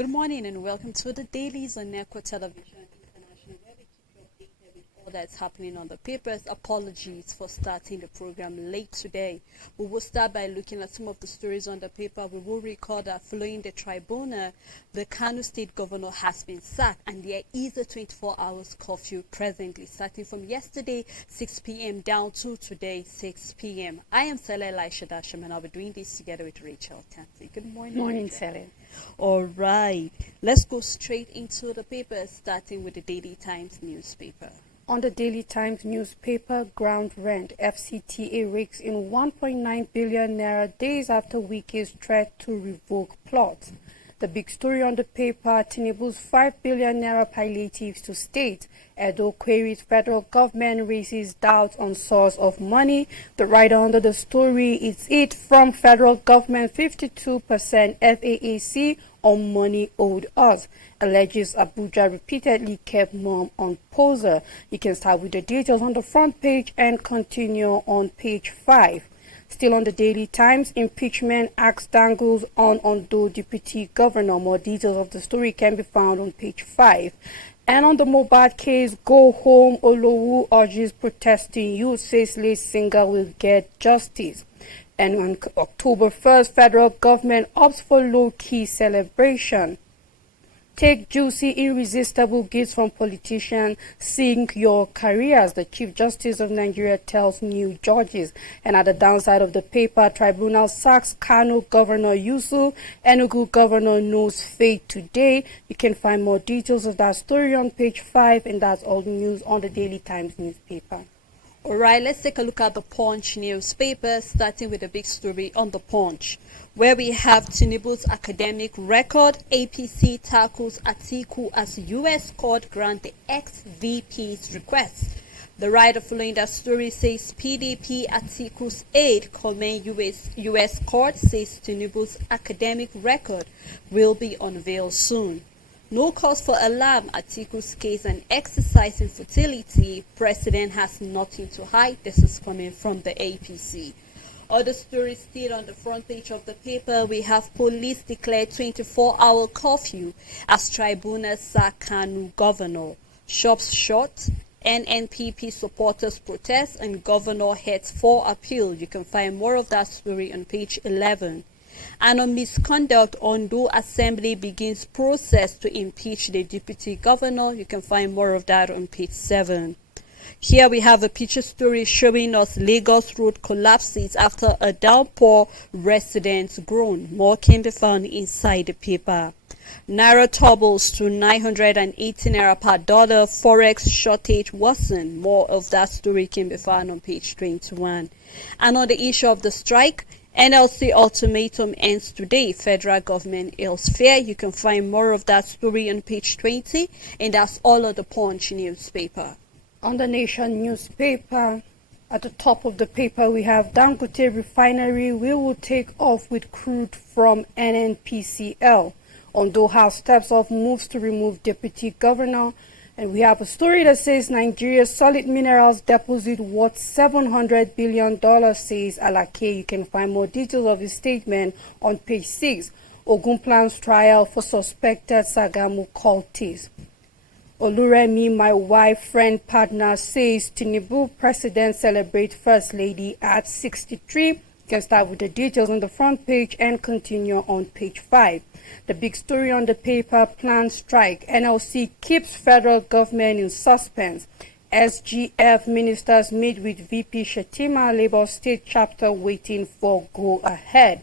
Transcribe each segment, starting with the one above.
Good morning and welcome to the Dailies on Network Television International, where we keep you updated with all that's happening on the papers. Apologies for starting the program late today. We will start by looking at some of the stories on the paper. We will record that following the tribunal, the Kano State Governor has been sacked and there is a 24 hours curfew presently, starting from yesterday 6 p.m. down to today 6 p.m. I am Sele Elisha Dasham and I'll be doing this together with Rachel Tansy. Good morning. Morning, Sele. All right, let's go straight into the papers, starting with the Daily Times newspaper. On the Daily Times newspaper, ground rent, FCTA rakes in 1.9 billion naira days after Wiki's threat to revoke plot. The big story on the paper, Tinubu's 5 billion naira palliatives to state. Edo queries federal government raises doubts on source of money. The writer under the story is it from federal government 52% FAAC on money owed us. Alleges Abuja repeatedly kept mum on poser. You can start with the details on the front page and continue on page 5. Still on the Daily Times, impeachment acts dangles on Ondo Deputy Governor. More details of the story can be found on page 5. And on the Mohbad case, go home, Olowu urges protesting youth, says late singer will get justice. And on October 1st, federal government opts for low-key celebration. Take juicy, irresistible gifts from politicians, sink your careers, the Chief Justice of Nigeria tells new judges. And at the downside of the paper, tribunal sacks Kano Governor Yusuf, Enugu Governor knows fate today. You can find more details of that story on page 5, and that's all the news on the Daily Times newspaper. All right, let's take a look at the Punch newspaper, starting with a big story on the Punch, where we have Tinubu's academic record. APC tackles Atiku as U.S. court grant the ex-VP's request. The writer following that story says PDP Atiku's aide commend U.S. court, says Tinubu's academic record will be unveiled soon. No cause for alarm, Atiku's case and exercise in futility. President has nothing to hide. This is coming from the APC. Other stories still on the front page of the paper. We have police declare 24-hour curfew as tribunal sack Kanu governor. Shops shut. NNPP supporters protest and governor heads for appeal. You can find more of that story on page 11. And on misconduct, Ondo Assembly begins process to impeach the deputy governor. You can find more of that on page 7. Here we have a picture story showing us Lagos road collapses after a downpour. Residents groan. More can be found inside the paper. Naira tumbles to 980 naira per dollar. Forex shortage worsen. More of that story can be found on page 21. And on the issue of the strike, NLC ultimatum ends today. Federal government else fair. You can find more of that story on page 20, and that's all of the Punch newspaper. On the Nation newspaper, at the top of the paper, we have Dangote Refinery will take off with crude from NNPCL. Ondo House steps off moves to remove deputy governor. And we have a story that says Nigeria's solid minerals deposit worth $700 billion, says Alake. You can find more details of his statement on page 6. Ogun plans trial for suspected Sagamu cultists. Oluremi, my wife, friend, partner, says Tinubu president celebrate first lady at 63. You can start with the details on the front page and continue on page 5. The big story on the paper, planned strike. NLC keeps federal government in suspense. SGF ministers meet with VP Shetima, Labour State chapter waiting for go-ahead.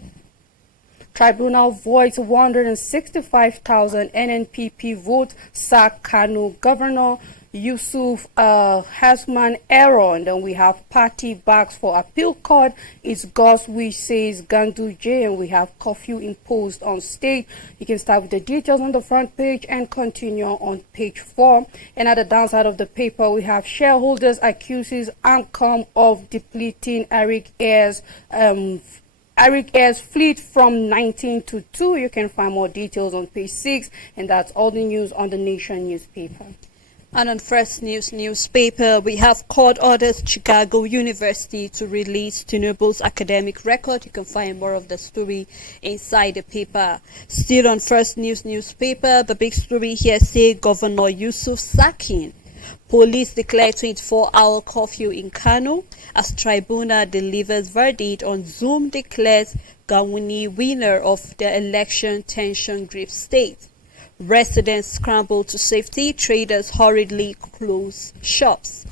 Tribunal voids 165,000 NNPP votes, sack Kano governor. Yusuf Hasman error. And then we have party backs for appeal court. It's Gus which says Ganduje, and we have curfew imposed on state. You can start with the details on the front page and continue on page 4. And at the downside of the paper, we have shareholders accuses AMCOM of depleting Eric Ayers' fleet from 19 to 2. You can find more details on page 6, and that's all the news on the Nation newspaper. And on First News newspaper, we have court orders Chicago University to release Tinubu's academic record. You can find more of the story inside the paper. Still on First News newspaper, the big story here say Governor Yusuf sacking. Police declare 24-hour curfew in Kano as tribunal delivers verdict on Zoom declares Gawuni winner of the election, tension grips state. Residents scramble to safety, traders hurriedly close shops.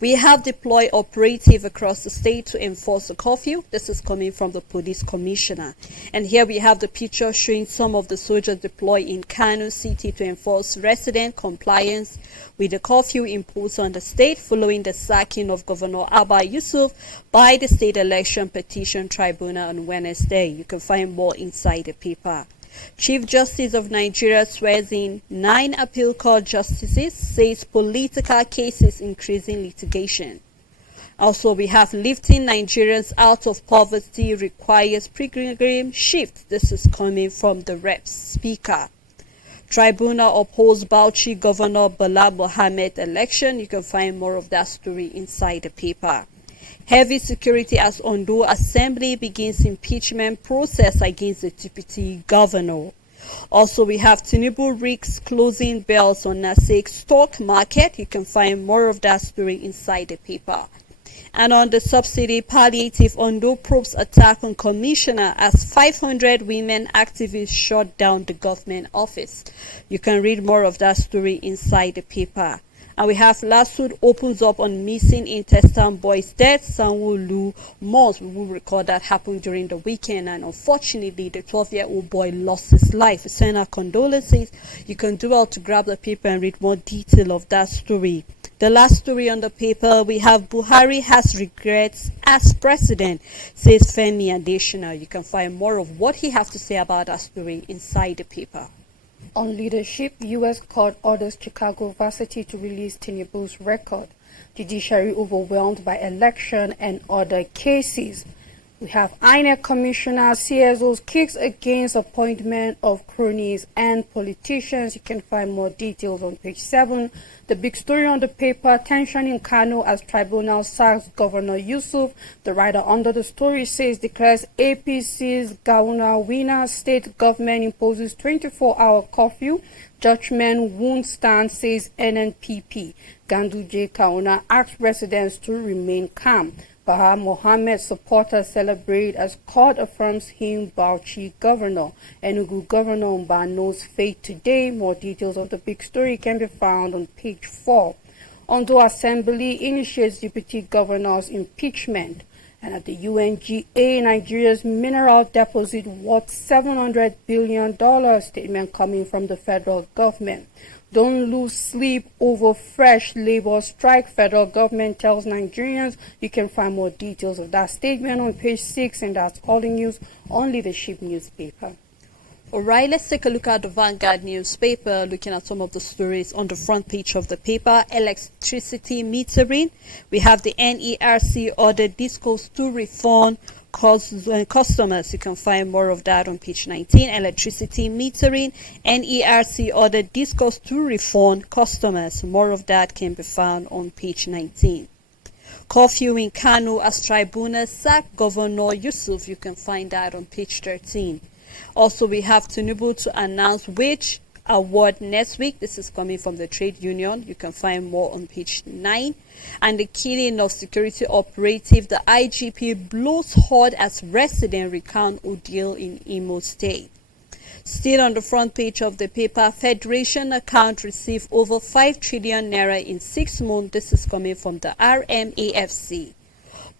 We have deployed operative across the state to enforce the curfew. This is coming from the police commissioner. And here we have the picture showing some of the soldiers deployed in Kano City to enforce resident compliance with the curfew imposed on the state following the sacking of Governor Abba Yusuf by the State Election Petition Tribunal on Wednesday. You can find more inside the paper. Chief Justice of Nigeria swears in 9 appeal court justices, says political cases increasing litigation. Also, we have lifting Nigerians out of poverty requires pilgrim shift. This is coming from the Reps Speaker. Tribunal upholds Bauchi Governor Bala Mohammed election. You can find more of that story inside the paper. Heavy security as Ondo Assembly begins impeachment process against the deputy governor. Also, we have Tinubu risks closing bells on Nasik stock market. You can find more of that story inside the paper. And on the subsidy palliative, Ondo probes attack on commissioner as 500 women activists shut down the government office. You can read more of that story inside the paper. And we have lawsuit opens up on missing intestine boy's death. Sanwo-Olu Mons, we will record that happened during the weekend, and unfortunately the 12-year-old boy lost his life. We send our condolences. You can do well to grab the paper and read more detail of that story. The last story on the paper, we have Buhari has regrets as president, says Femi Adesina. You can find more of what he has to say about that story inside the paper. On leadership, U.S. court orders Chicago Varsity to release Tinubu's record. Judiciary overwhelmed by election and other cases. We have INEC Commissioner CSO's kicks against appointment of cronies and politicians. You can find more details on page 7. The big story on the paper, tension in Kano as tribunal sacks Governor Yusuf. The writer under the story says declares APC's Gawuna winner, state government imposes 24-hour curfew. Judgment won't stand, says NNPP. Ganduje Kauna asks residents to remain calm. Baha Mohammed supporters celebrate as court affirms him Bauchi governor. Enugu Governor Mbano's fate today. More details of the big story can be found on page 4. Ondo Assembly initiates deputy governor's impeachment. And at the UNGA, Nigeria's mineral deposit worth $700 billion, statement coming from the federal government. Don't lose sleep over fresh labor strike, federal government tells Nigerians. You can find more details of that statement on page 6, and that's all the news on Leadership newspaper. All right, let's take a look at the Vanguard newspaper, looking at some of the stories on the front page of the paper. Electricity metering. We have the NERC ordered discos to refund customers. You can find more of that on page 19. Electricity metering. NERC ordered discos to refund customers. More of that can be found on page 19. Curfew in Kano as tribunal sack Governor Yusuf. You can find that on page 13. Also, we have Tinubu to announce which award next week. This is coming from the trade union. You can find more on page 9. And the killing of security operative, the IGP blows hot as resident recount ordeal in Imo State. Still on the front page of the paper, Federation account received over 5 trillion naira in 6 months. This is coming from the RMAFC.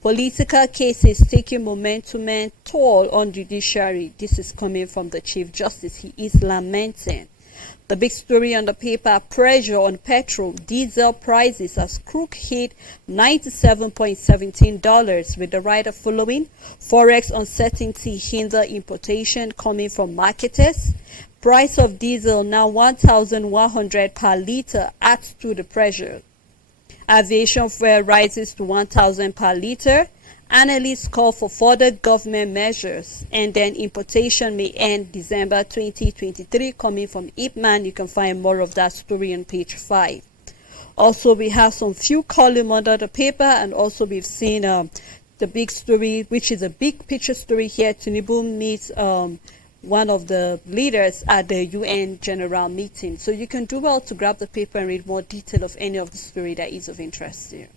Political cases taking momentum and toll on judiciary. This is coming from the Chief Justice. He is lamenting. The big story on the paper, pressure on petrol, diesel prices as crude hit $97.17, with the writer following. Forex uncertainty hinder importation coming from marketers. Price of diesel now 1,100 per litre adds to the pressure. Aviation fuel rises to 1,000 per litre. Analysts call for further government measures, and then importation may end December 2023, coming from Ipman. You can find more of that story on page 5. Also, we have some few column under the paper, and also we've seen the big story, which is a big picture story here. Tinubu meets one of the leaders at the UN General Meeting. So you can do well to grab the paper and read more detail of any of the story that is of interest to you.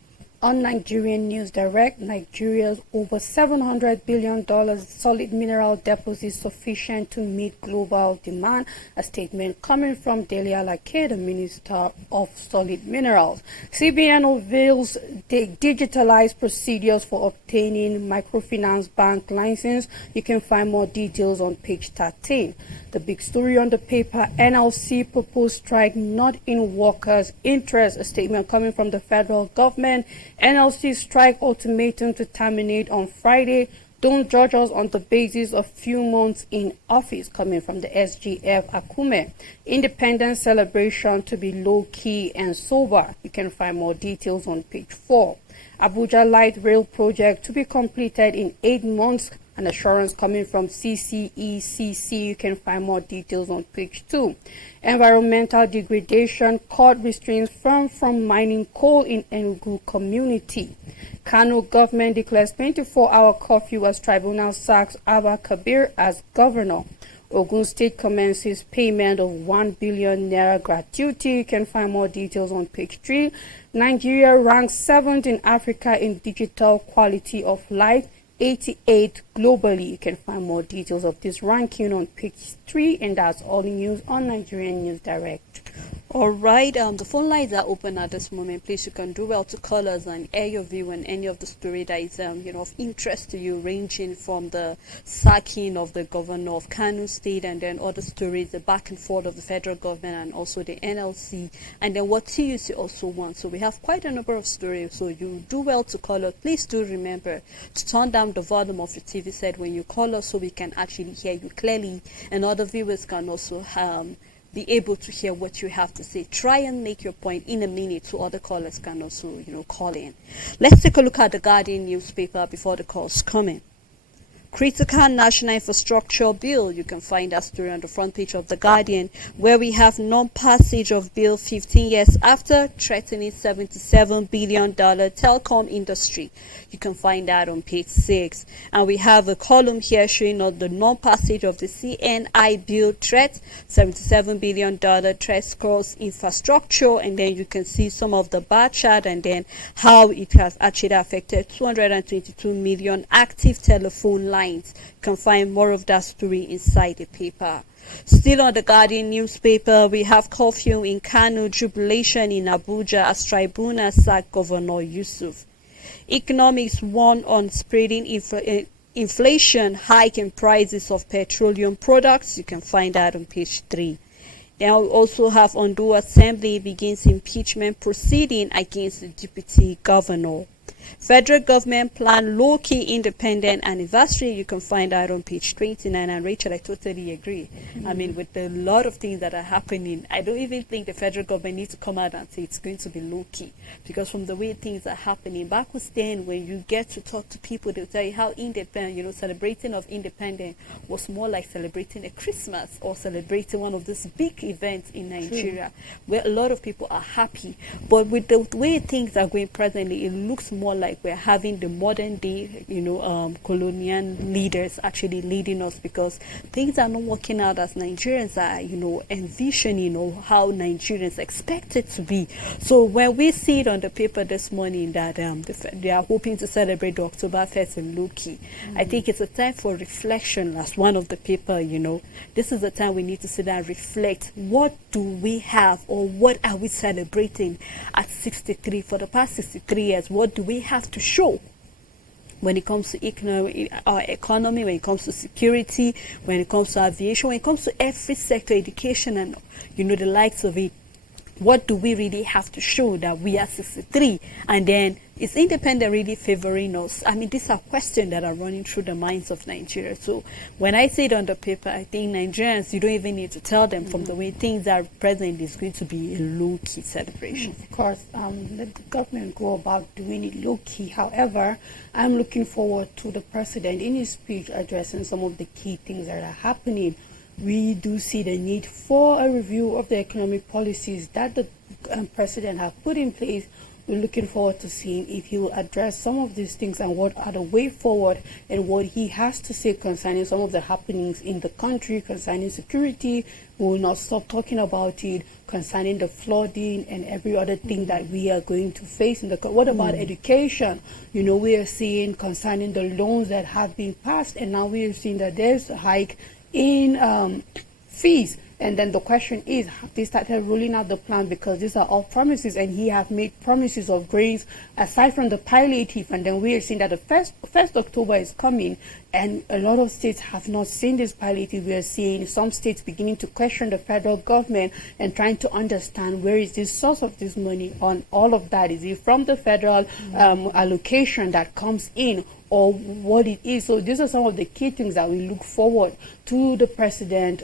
On Nigerian News Direct, Nigeria's over $700 billion solid mineral deposits sufficient to meet global demand. A statement coming from Dailies, the Minister of Solid Minerals. CBN unveils digitalized procedures for obtaining microfinance bank license. You can find more details on page 13. The big story on the paper, NLC proposed strike not in workers' interest. A statement coming from the federal government. NLC strike ultimatum to terminate on Friday. Don't judge us on the basis of few months in office, coming from the SGF Akume. Independence celebration to be low-key and sober. You can find more details on page 4. Abuja Light Rail project to be completed in 8 months. An assurance coming from CCECC. You can find more details on page 2. Environmental degradation, court restrains firm from mining coal in Enugu community. Kano government declares 24-hour curfew as tribunal sacks Abba Kabir as governor. Ogun State commences payment of 1 billion naira gratuity. You can find more details on page 3. Nigeria ranks 7th in Africa in digital quality of life, 88 globally. You can find more details of this ranking on page 3, and that's all the news on Nigerian News Direct. All right, the phone lines are open at this moment. Please, you can do well to call us and air your view on any of the story that is, of interest to you, ranging from the sacking of the governor of Kano State, and then other stories, the back and forth of the federal government and also the NLC, and then what TUC also wants. So we have quite a number of stories. So you do well to call us. Please do remember to turn down the volume of your TV set when you call us, so we can actually hear you clearly, and other viewers can also be able to hear what you have to say. Try and make your point in a minute so other callers can also, call in. Let's take a look at the Guardian newspaper before the calls come in. Critical National Infrastructure Bill. You can find that story on the front page of The Guardian, where we have non-passage of bill 15 years after, threatening $77 billion telecom industry. You can find that on page 6. And we have a column here showing us the non-passage of the CNI bill threat, $77 billion threat scores infrastructure, and then you can see some of the bar chart and then how it has actually affected 222 million active telephone lines. You can find more of that story inside the paper. Still on the Guardian newspaper, we have curfew in Kano, jubilation in Abuja as tribunal sack Governor Yusuf. Economics warn on spreading inflation, hike in prices of petroleum products. You can find that on page 3. Then we also have Ondo Assembly begins impeachment proceeding against the deputy governor. Federal government plan low-key independent anniversary. You can find out on page 29. And Rachel, I totally agree. I mean, with a lot of things that are happening, I don't even think the federal government needs to come out and say it's going to be low-key, because from the way things are happening, back then when you get to talk to people, they'll tell you how independent, celebrating of independence was more like celebrating a Christmas or celebrating one of these big events in Nigeria, where a lot of people are happy. But with the way things are going presently, it looks more like we're having the modern day, colonial leaders actually leading us, because things are not working out as Nigerians are, envisioning, or how Nigerians expect it to be. So when we see it on the paper this morning that they are hoping to celebrate the Oktoberfest in low-key, I think it's a time for reflection. As one of the paper, this is the time we need to sit down and reflect. What do we have, or what are we celebrating at 63? For the past 63 years, what do we have to show when it comes to our economy, when it comes to security, when it comes to aviation, when it comes to every sector, education, and the likes of it? What do we really have to show that we are 63? And then, is independent really favoring us? I mean, these are questions that are running through the minds of Nigeria. So when I say it on the paper, I think Nigerians, you don't even need to tell them from the way things are present, it's going to be a low-key celebration. Of course, let the government go about doing it low-key. However, I'm looking forward to the president in his speech addressing some of the key things that are happening. We do see the need for a review of the economic policies that the president have put in place. We're looking forward to seeing if he will address some of these things and what are the way forward and what he has to say concerning some of the happenings in the country, concerning security. We will not stop talking about it, concerning the flooding and every other thing that we are going to face in the country. What about education? You know, we are seeing concerning the loans that have been passed, and now we are seeing that there's a hike in fees. And then the question is, have they started rolling out the plan? Because these are all promises, and he have made promises of grains aside from the palliative. And then we are seeing that the first October is coming, and a lot of states have not seen this palliative. We are seeing some states beginning to question the federal government and trying to understand where is the source of this money on all of that. Is it from the federal allocation that comes in, or what it is? So these are some of the key things that we look forward to the president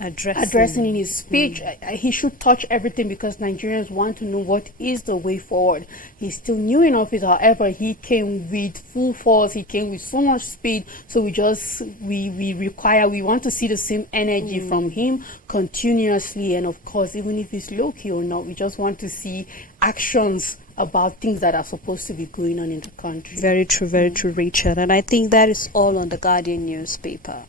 addressing in his speech. He should touch everything, because Nigerians want to know what is the way forward. He's still new in office, however, he came with full force, he came with so much speed, so we want to see the same energy from him continuously. And of course, even if it's low-key or not, we just want to see actions about things that are supposed to be going on in the country. Very true, Richard. And I think that is all on the Guardian newspaper.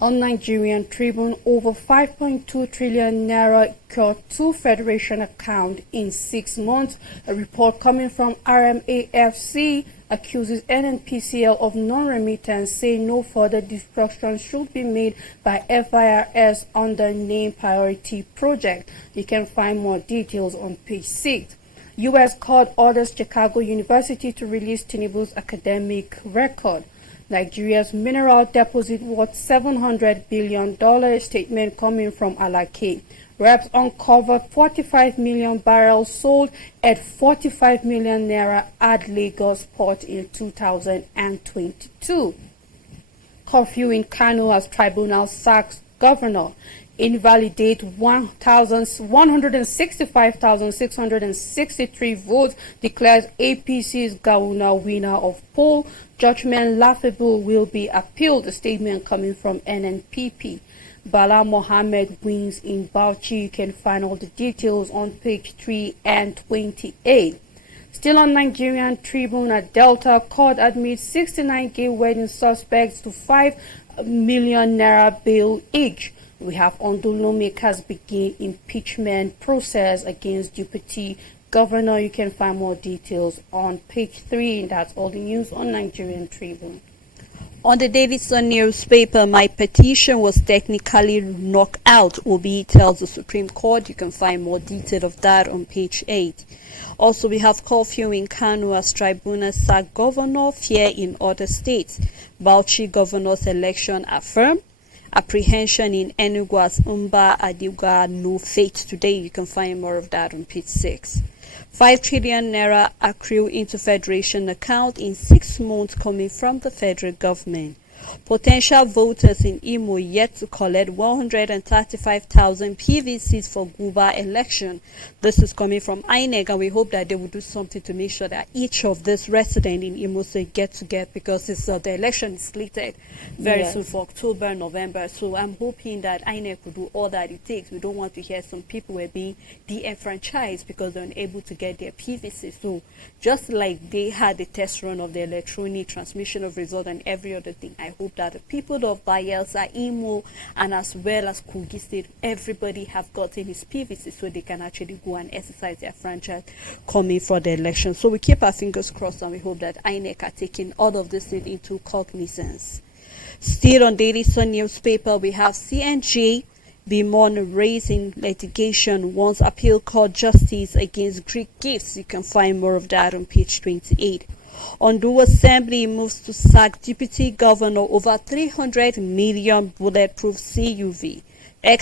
On Nigerian Tribune, over 5.2 trillion naira cured to Federation account in 6 months. A report coming from RMAFC accuses NNPCL of non-remittance, saying no further destruction should be made by FIRS on the named priority project. You can find more details on page 6. U.S. court orders Chicago University to release Tinubu's academic record. Nigeria's mineral deposit worth $700 billion, statement coming from Alake. Reps uncovered 45 million barrels sold at 45 million naira at Lagos port in 2022. Curfew in Kano as tribunal sacks governor. Invalidate 165,663 votes, declares APC's Gawuna winner of poll. Judgment laughable will be appealed. A statement coming from NNPP. Bala Mohammed wins in Bauchi. You can find all the details on page 3 and 28. Still on Nigerian Tribune, at Delta, court admits 69 gay wedding suspects to 5 million naira bail each. We have Ondo lawmakers begin impeachment process against deputy governor. You can find more details on page 3, and that's all the news on Nigerian Tribune. On the Dailies newspaper, my petition was technically knocked out, Obi tells the Supreme Court. You can find more detail of that on page 8. Also, we have curfew in Kano as tribunal sack governor, fear in other states. Bauchi governor's election affirmed. Apprehension in Enugu as Umba Adiga no fate today. You can find more of that on page 6. 5 trillion naira accrue into Federation account in 6 months coming from the federal government. Potential voters in Imo yet to collect 135,000 PVCs for Guba election. This is coming from INEC, and we hope that they will do something to make sure that each of these residents in Imo State get, because it's, the election is slated very soon for October, November. So I'm hoping that INEC will do all that it takes. We don't want to hear some people were being de-enfranchised because they're unable to get their PVC. So just like they had the test run of the electronic transmission of result and every other thing, I hope that the people of Bayelsa, Imo, and as well as Kogi State, everybody have gotten his PVC so they can actually go and exercise their franchise coming for the election. So we keep our fingers crossed, and we hope that INEC are taking all of this into cognizance. Still on Daily Sun newspaper, we have CNJ Bimon raising litigation wants appeal court justice against Greek gifts. You can find more of that on page 28. Ondo Assembly moves to sack Deputy Governor over 300 million bulletproof XUV. I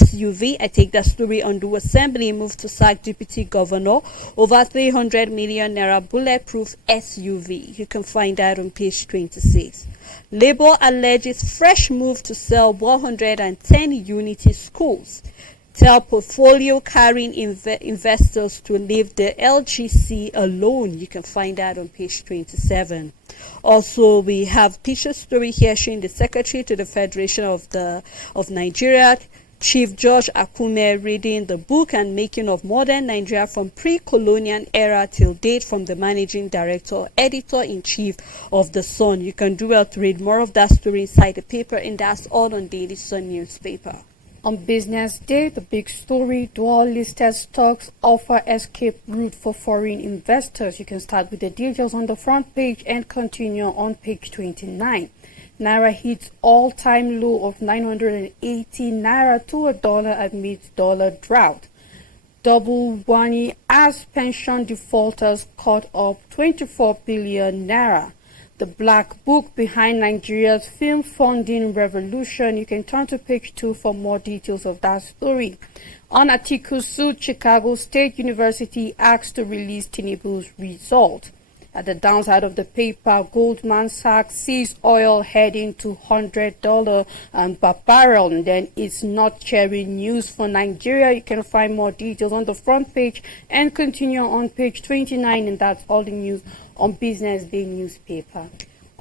take that story. Ondo Assembly moves to sack Deputy Governor over 300 million naira bulletproof SUV. You can find that on page 26. Labour alleges fresh move to sell 110 Unity schools. Tell portfolio carrying investors to leave the LGC alone. You can find that on page 27. Also, we have picture story here showing the secretary to the Federation of Nigeria Chief George Akume reading the book and making of modern Nigeria from pre-colonial era till date from the managing director, editor-in-chief of The Sun. You can do well to read more of that story inside the paper, and that's all on Daily Sun newspaper. On business day, the big story, dual-listed stocks offer escape route for foreign investors. You can start with the details on the front page and continue on page 29. Naira hits all-time low of 980 Naira to a dollar amid dollar drought. Double whammy as pension defaulters caught up 24 billion Naira. The black book behind Nigeria's film funding revolution. You can turn to page 2 for more details of that story. On Atiku suit, Chicago State University asked to release Tinubu's result. At the downside of the paper, Goldman Sachs sees oil heading to $100 per barrel. And then it's not sharing news for Nigeria. You can find more details on the front page and continue on page 29. And that's all the news on Business Day newspaper.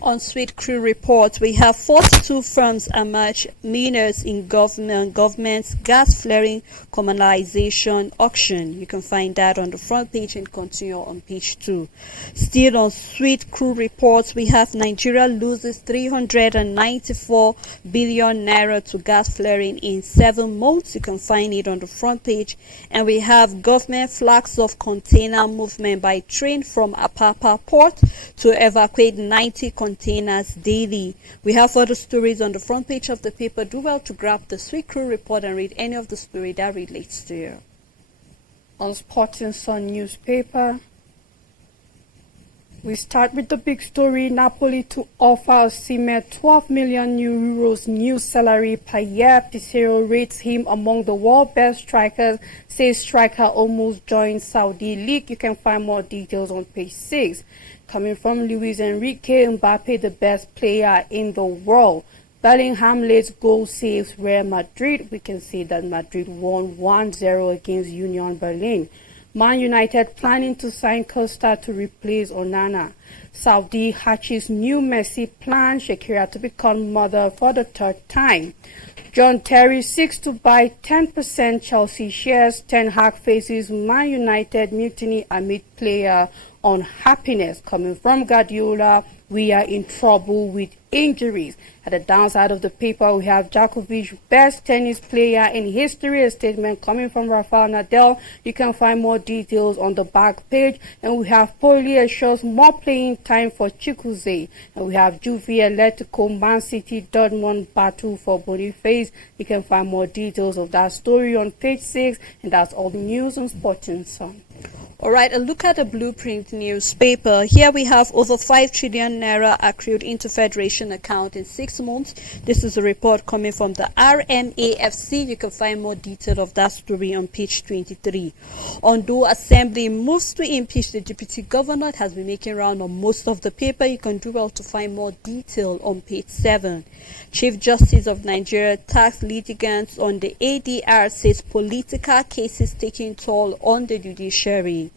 On Sweet Crew Report, we have 42 firms emerge winners in government's gas flaring communalization auction. You can find that on the front page and continue on page 2. Still on Sweet Crew Reports, we have Nigeria loses 394 billion Naira to gas flaring in 7 months. You can find it on the front page. And we have government flags of container movement by train from Apapa port to evacuate 90 containers daily. We have other stories on the front page of the paper. Do well to grab the Sweet Crew Report and read any of the story that relates to you. On Sporting Sun newspaper, we start with the big story. Napoli to offer Osimhen 12 million euros new salary per year. Pizarro rates him among the world best strikers, says striker almost joined Saudi League. You can find more details on page 6. Coming from Luis Enrique, Mbappe the best player in the world. Bellingham leads goal saves Real Madrid. We can see that Madrid won 1-0 against Union Berlin. Man United planning to sign Costa to replace Onana. Saudi hatches new Messi plan. Shakira to become mother for the 3rd time. John Terry seeks to buy 10% Chelsea shares. Ten Hag faces Man United mutiny amid player unhappiness. Coming from Guardiola, we are in trouble with injuries. At the downside of the paper, we have Djokovic, best tennis player in history, a statement coming from Rafael Nadal. You can find more details on the back page. And we have Poli assures more playing time for Chukwueze. And we have Juve, Atletico, Man City, Dortmund battle for Boniface. You can find more details of that story on page 6. And that's all the news on Sporting Sun. Alright, a look at the Blueprint newspaper. Here we have over 5 trillion Naira accrued into Federation account in 6 months. This is a report coming from the RMAFC. You can find more detail of that story on page 23. Ondo Assembly moves to impeach the Deputy Governor. It has been making round on most of the paper. You can do well to find more detail on page 7. Chief Justice of Nigeria taxed litigants on the ADR, says political cases taking toll on the judiciary.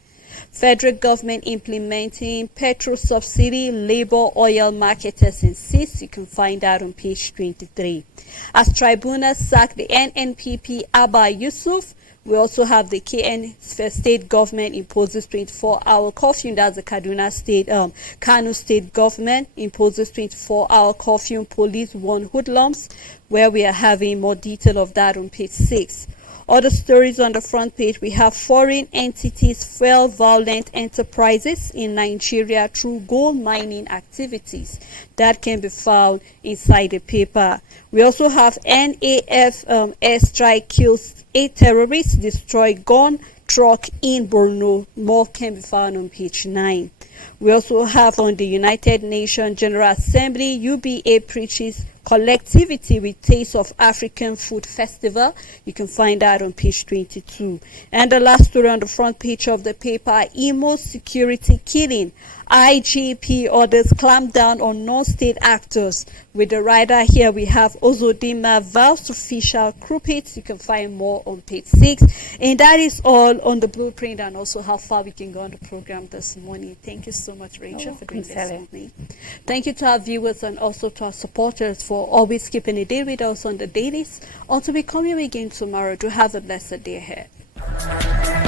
Federal government implementing petrol subsidy, labor oil marketers insist. You can find that on page 23. As tribunals sack the NNPP Abba Yusuf, we also have the KN state government imposes 24-hour curfew. That's the Kaduna state, Kano state government imposes 24-hour curfew. Police warn hoodlums, where we are having more detail of that on page 6. Other stories on the front page, we have foreign entities fuel violent enterprises in Nigeria through gold mining activities. That can be found inside the paper. We also have NAF airstrike kills 8 terrorists, destroy gun truck in Borno. More can be found on page 9. We also have on the United Nations General Assembly, UBA preaches collectivity with taste of African food festival. You can find that on page 22. And the last story on the front page of the paper, Imo security killing IGP orders clamp down on non-state actors. With the rider here, we have Ozodima vows to fish out croupids. You can find more on page 6. And that is all on the blueprint and also how far we can go on the program this morning. Thank you so much, Rachel, for doing this with me. Thank you to our viewers and also to our supporters for always keeping a day with us on the dailies. Until we come here again tomorrow, do have a blessed day ahead.